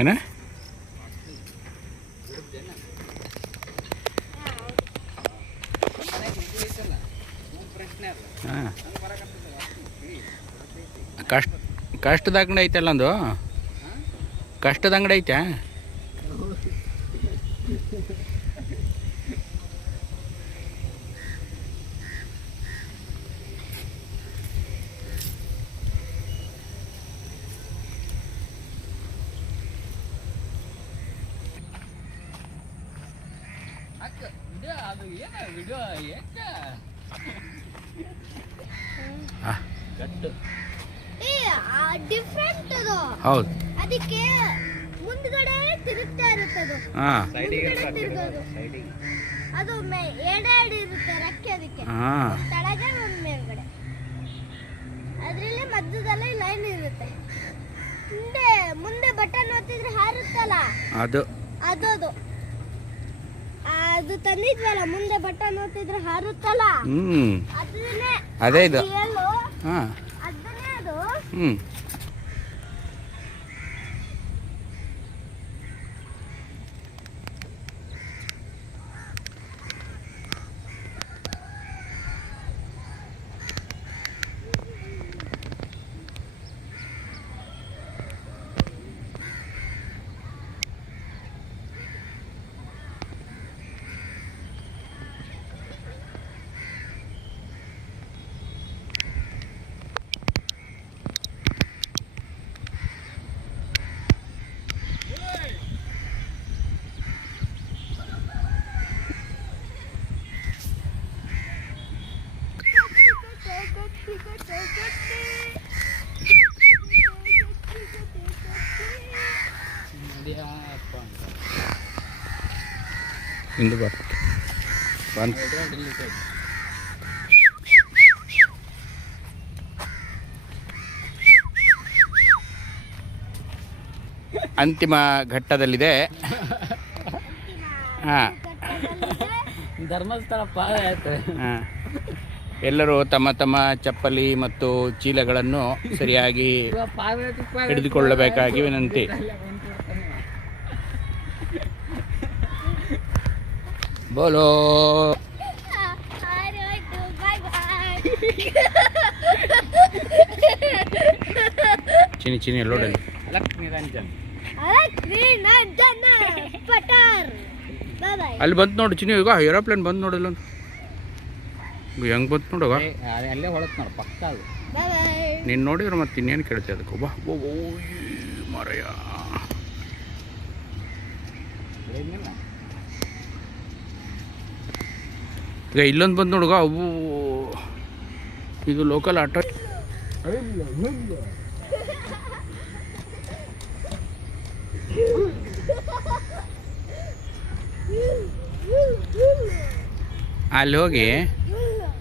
ಏನ ಹಾಂ ಕಷ್ಟದ ಅಂಗಡಿ ಐತಲ್ಲ ಒಂದು ಕಷ್ಟದ ಅಂಗಡಿ ಐತೆ ಡಿಫ್ರೆಂಟ್ ಅದು. ಹೌದು ಅದಕ್ಕೆ ಮುಂದ್ಗಡೆ ತಿರುಗ್ತಾ ಇರುತ್ತೆ ಅದು. ಅದು ಎಡೆ ಇರುತ್ತೆ ರೆಕ್ಕೆ ಅದಕ್ಕೆ. ಕೆಳಗೆ ಒಂದು ಮೇಲ್ಗಡೆ. ಅದ್ರಲ್ಲಿ ಮಧ್ಯದಲ್ಲಿ ಲೈನ್ ಇರುತ್ತೆ. ಮುಂದೆ ಬಟನ್ ಒತ್ತಿದ್ರೆ ಹಾರುತ್ತಲ್ಲ ಅದು ಅದು ಅದು ತಂದಿದ್ವಲ್ಲ, ಮುಂದೆ ಬಟನ್ ಒತ್ತಿದ್ರೆ ಹಾರುತ್ತಲ್ಲ, ಅದೇ ಇದು. ಅದನ್ನೇ ಅದು. ಇಂದು ಬರ್ತದೆ ಅಂತಿಮ ಘಟ್ಟದಲ್ಲಿದೆ. ಹಾಂ ಧರ್ಮಸ್ಥಳ ಹಾಂ ಎಲ್ಲರೂ ತಮ್ಮ ತಮ್ಮ ಚಪ್ಪಲಿ ಮತ್ತು ಚೀಲಗಳನ್ನು ಸರಿಯಾಗಿ ಹಿಡಿದುಕೊಳ್ಳಬೇಕಾಗಿ ವಿನಂತಿ. ಬೋಲೋ ಚಿನಿ ಚಿನಿ ಎಲ್ಲೋಡಲ್ಲಿ ಅಲ್ಲಿ ಬಂತು ನೋಡು ಚಿನಿ. ಈಗ ಏರೋಪ್ಲೇನ್ ಬಂದು ನೋಡಲ್ಲ ಹೆಂಗೆ ಬಂತು ನೋಡುವ. ಅಲ್ಲೇ ಹೊಳತ್ ನೋಡು ಪಕ್ಕ ಅದು. ನೀನು ನೋಡಿದ್ರೆ ಮತ್ತೆ ಇನ್ನೇನು ಕೇಳ್ತೆ ಅದಕ್ಕೆ. ಬಾ ಮರಯ ಈಗ ಇಲ್ಲೊಂದು ಬಂದು ನೋಡುಗ. ಅವು ಇದು ಲೋಕಲ್ ಆಟೋ. ಅಲ್ಲಿ ಹೋಗಿ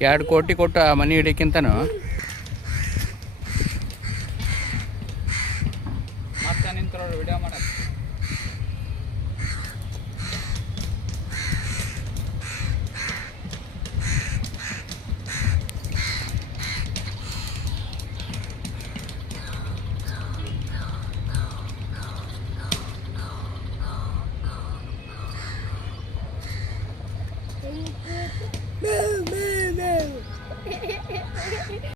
2 ಕೋಟಿ ಕೊಟ್ಟು ಆ ಮನೆ ಹಿಡಿಯಕ್ಕಿಂತನೂ ಮತ್ತೆ ನಿಂತ್ರೋಡು ವಿಡಿಯೋ ಮಾಡೋದು.